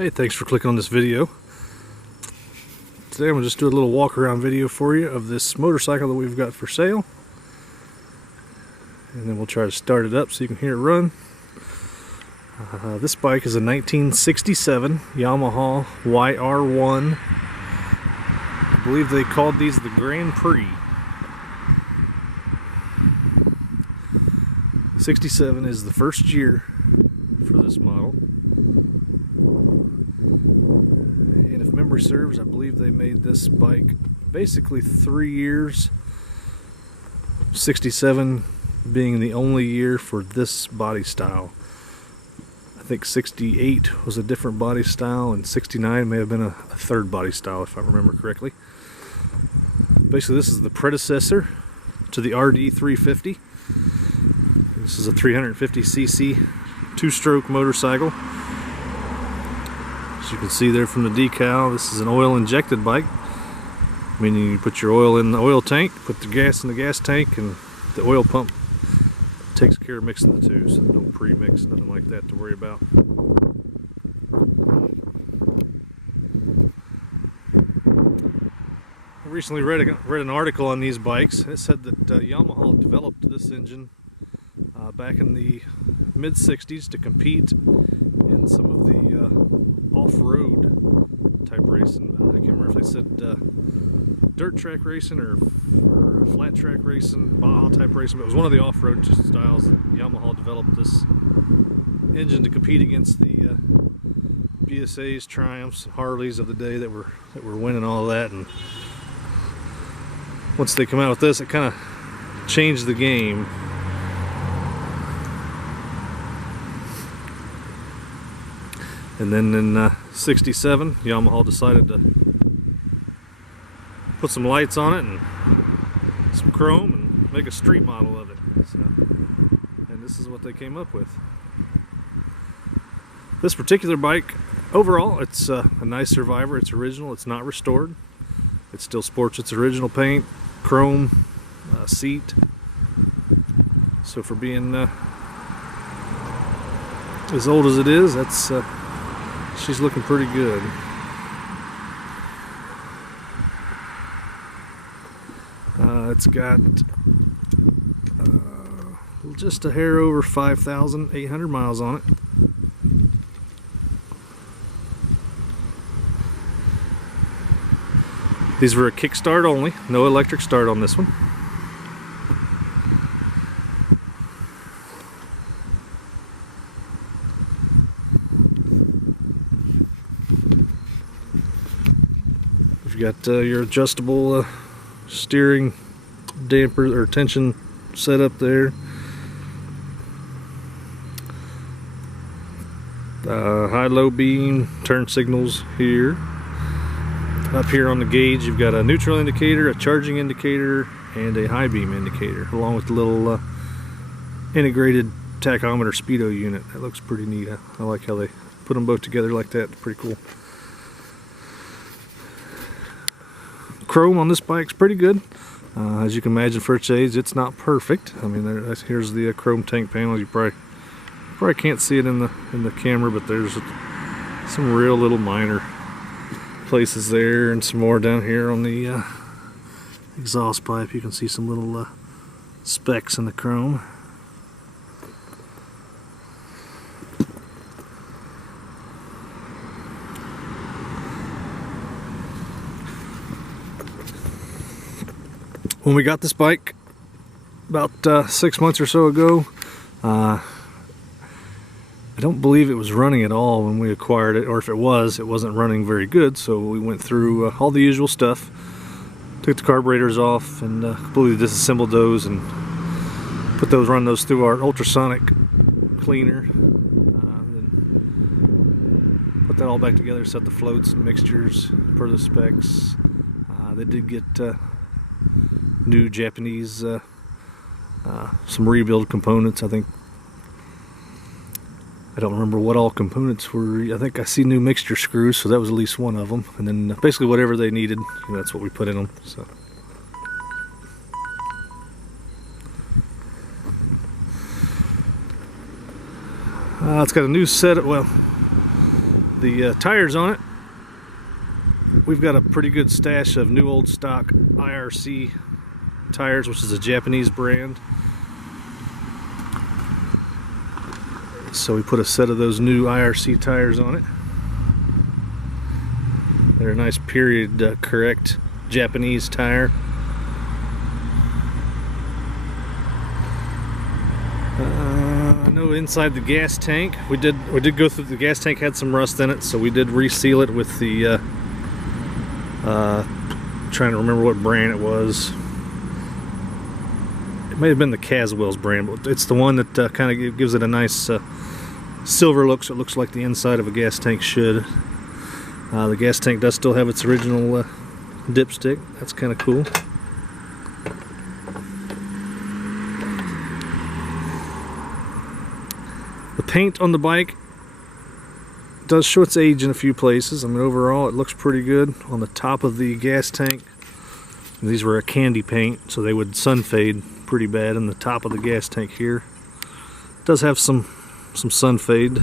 Hey, thanks for clicking on this video. Today I'm going to just do a little walk around video for you of this motorcycle that we've got for sale. And then we'll try to start it up so you can hear it run. This bike is a 1967 Yamaha YR1. I believe they called these the Grand Prix. 67 is the first year for this model. And if memory serves, I believe they made this bike basically 3 years. 67 being the only year for this body style. I think 68 was a different body style, and 69 may have been a third body style if I remember correctly. Basically, this is the predecessor to the RD350. This is a 350cc two-stroke motorcycle. As you can see there from the decal, this is an oil-injected bike, meaning you put your oil in the oil tank, put the gas in the gas tank, and the oil pump takes care of mixing the two. So no pre-mix, nothing like that to worry about. I recently read an article on these bikes. It said that Yamaha developed this engine back in the mid-60s to compete in some of the off-road type racing. I can't remember if they said dirt track racing or flat track racing, Baja type racing, but it was one of the off-road styles that Yamaha developed this engine to compete against the BSA's, Triumphs, and Harleys of the day that were winning all that. And once they come out with this, it kind of changed the game. And then in 67, Yamaha decided to put some lights on it and some chrome and make a street model of it. So, and this is what they came up with. This particular bike, overall, it's a nice survivor. It's original. It's not restored. It still sports its original paint, chrome, seat. So for being as old as it is, that's she's looking pretty good. It's got just a hair over 5,800 miles on it. These were a kickstart only, no electric start on this one. You've got your adjustable steering damper or tension set up there. High-low beam, turn signals here. Up here on the gauge, you've got a neutral indicator, a charging indicator, and a high beam indicator, along with the little integrated tachometer speedo unit. That looks pretty neat. I like how they put them both together like that. It's pretty cool. Chrome on this bike's pretty good. As you can imagine, for its age, it's not perfect. I mean, here's the chrome tank panel. You probably can't see it in the camera, but there's some real little minor places there, and some more down here on the exhaust pipe. You can see some little specks in the chrome. When we got this bike about 6 months or so ago, I don't believe it was running at all when we acquired it, or if it was, it wasn't running very good. So we went through all the usual stuff, took the carburetors off, and completely disassembled those and run those through our ultrasonic cleaner. Then put that all back together, set the floats and mixtures per the specs. They did get new Japanese, some rebuild components. I don't remember what all components were. I think I see new mixture screws, so that was at least one of them. And then basically whatever they needed, that's what we put in them. So. It's got a new set of, well, The tires on it, we've got a pretty good stash of new old stock YR1 tires, which is a Japanese brand. So we put a set of those new YR1 tires on it. They're a nice period correct Japanese tire. I know inside the gas tank, we did go through the gas tank, had some rust in it, so we did reseal it with the trying to remember what brand it was. It may have been the Caswell's brand, but it's the one that kind of gives it a nice silver look, so it looks like the inside of a gas tank should. The gas tank does still have its original dipstick. That's kind of cool. The paint on the bike does show its age in a few places. I mean, overall it looks pretty good. On the top of the gas tank, these were a candy paint, so they would sun fade pretty bad. In the top of the gas tank here, it does have some sun fade,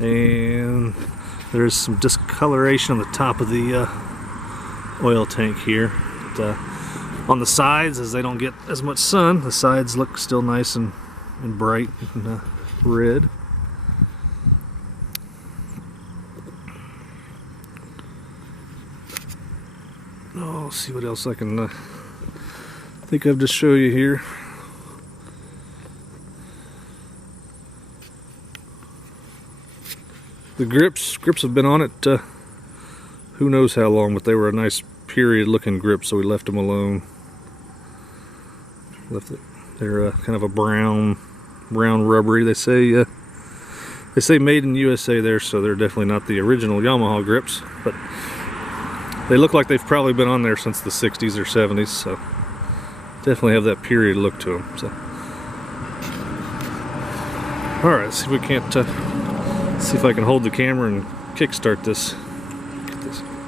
and there's some discoloration on the top of the oil tank here. But, on the sides, as they don't get as much sun, the sides look still nice and bright and red. Oh, let's see what else I can think of to show you here. The grips have been on it who knows how long, but they were a nice period looking grip, so we left them alone. They're kind of a brown rubbery. They say made in USA there, so they're definitely not the original Yamaha grips, but they look like they've probably been on there since the 60s or 70s, so definitely have that period look to them. So, all right, let's see if we can't see if I can hold the camera and kickstart this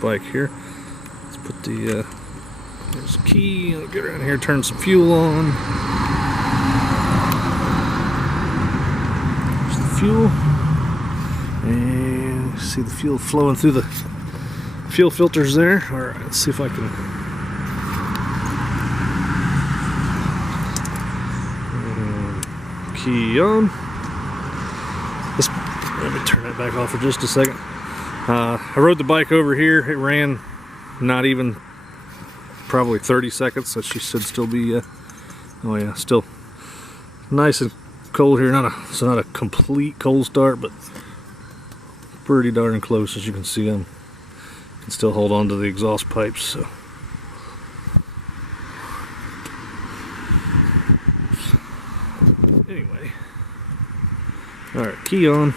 bike here. Let's put the there's a key. I'll get around here, turn some fuel on. There's the fuel, and see the fuel flowing through the fuel filters there. All right, let's see if I can. Key on. Let me turn that back off for just a second. I rode the bike over here. It ran not even probably 30 seconds, so she should still be oh yeah, still nice and cold here. Not a complete cold start, but pretty darn close. As you can see, I can still hold on to the exhaust pipes. So anyway, all right, key on.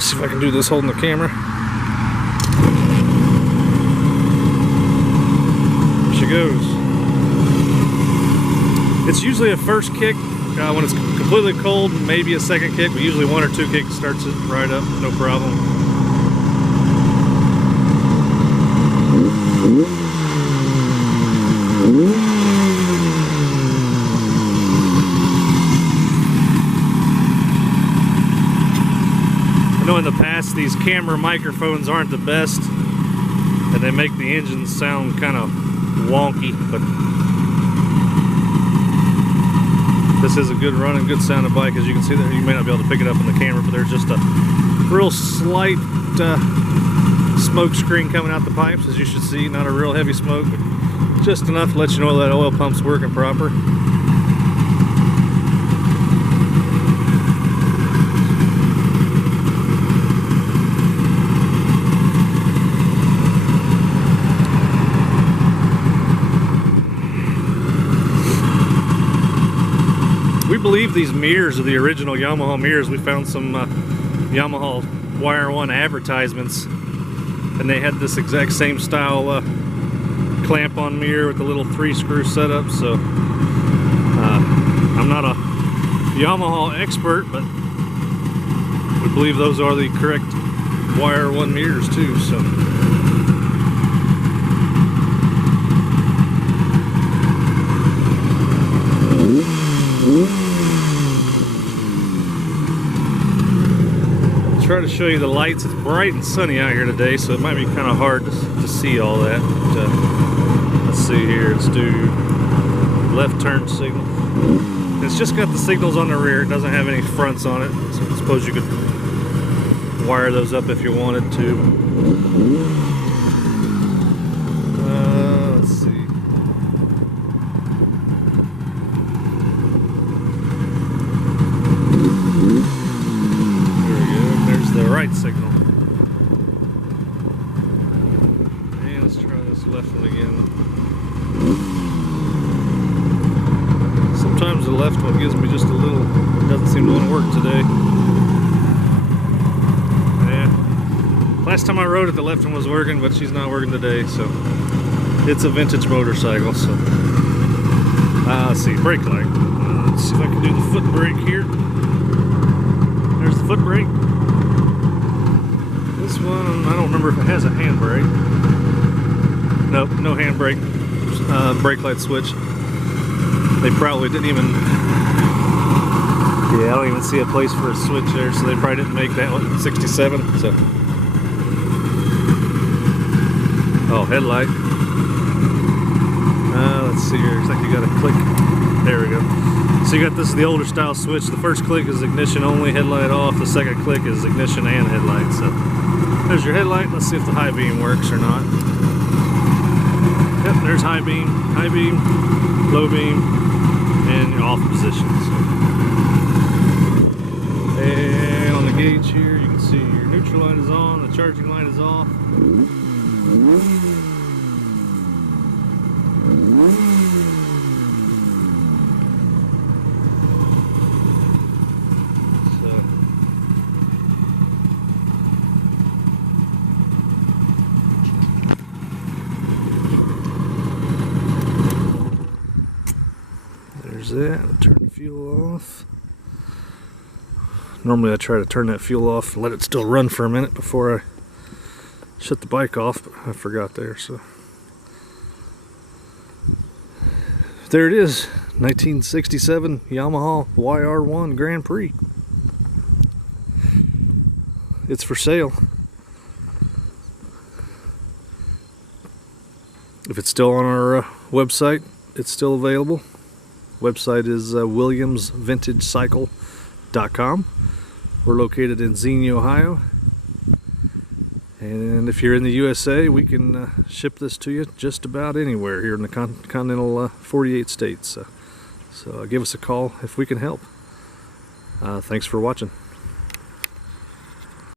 See if I can do this holding the camera. There she goes. It's usually a first kick when it's completely cold, maybe a second kick, but usually one or two kicks starts it right up, no problem. I know in the past these camera microphones aren't the best, and they make the engine sound kind of wonky, but this is a good running, good sounding bike. As you can see there, you may not be able to pick it up in the camera, but there's just a real slight smoke screen coming out the pipes, as you should see. Not a real heavy smoke, but just enough to let you know that oil pump's working proper. We believe these mirrors are the original Yamaha mirrors. We found some Yamaha YR1 advertisements, and they had this exact same style clamp-on mirror with the little 3-screw setup. So I'm not a Yamaha expert, but we believe those are the correct YR1 mirrors too. So. try to show you the lights. It's bright and sunny out here today, so it might be kind of hard to see all that. But, let's see here. Let's do left turn signal. It's just got the signals on the rear. It doesn't have any fronts on it. So I suppose you could wire those up if you wanted to. Let's see. There we go. There's the right signal. And let's try this left one again. Sometimes the left one gives me just a little, doesn't seem to want to work today. Yeah. Last time I rode it, the left one was working, but she's not working today, so it's a vintage motorcycle. So let's see, brake light. Let's see if I can do the foot brake here. There's the foot brake. This one, I don't remember if it has a handbrake. Nope, no handbrake. Brake light switch. They probably didn't even, yeah, I don't even see a place for a switch there, so they probably didn't make that one in 67, so. Oh, headlight. Let's see here, looks like you got a click. There we go. So you got this, the older style switch. The first click is ignition only, headlight off. The second click is ignition and headlight. So there's your headlight. Let's see if the high beam works or not. Yep, there's high beam, low beam, and your off positions. And on the gauge here, you can see your neutral light is on, the charging light is off. There's that. Turn the fuel off. Normally I try to turn that fuel off and let it still run for a minute before I shut the bike off, but I forgot there, so. There it is, 1967 Yamaha YR1 Grand Prix. It's for sale. If it's still on our website, it's still available. Website is williamsvintagecycle.com. We're located in Xenia, Ohio. And if you're in the USA, we can ship this to you just about anywhere here in the continental 48 states. So give us a call if we can help. Thanks for watching.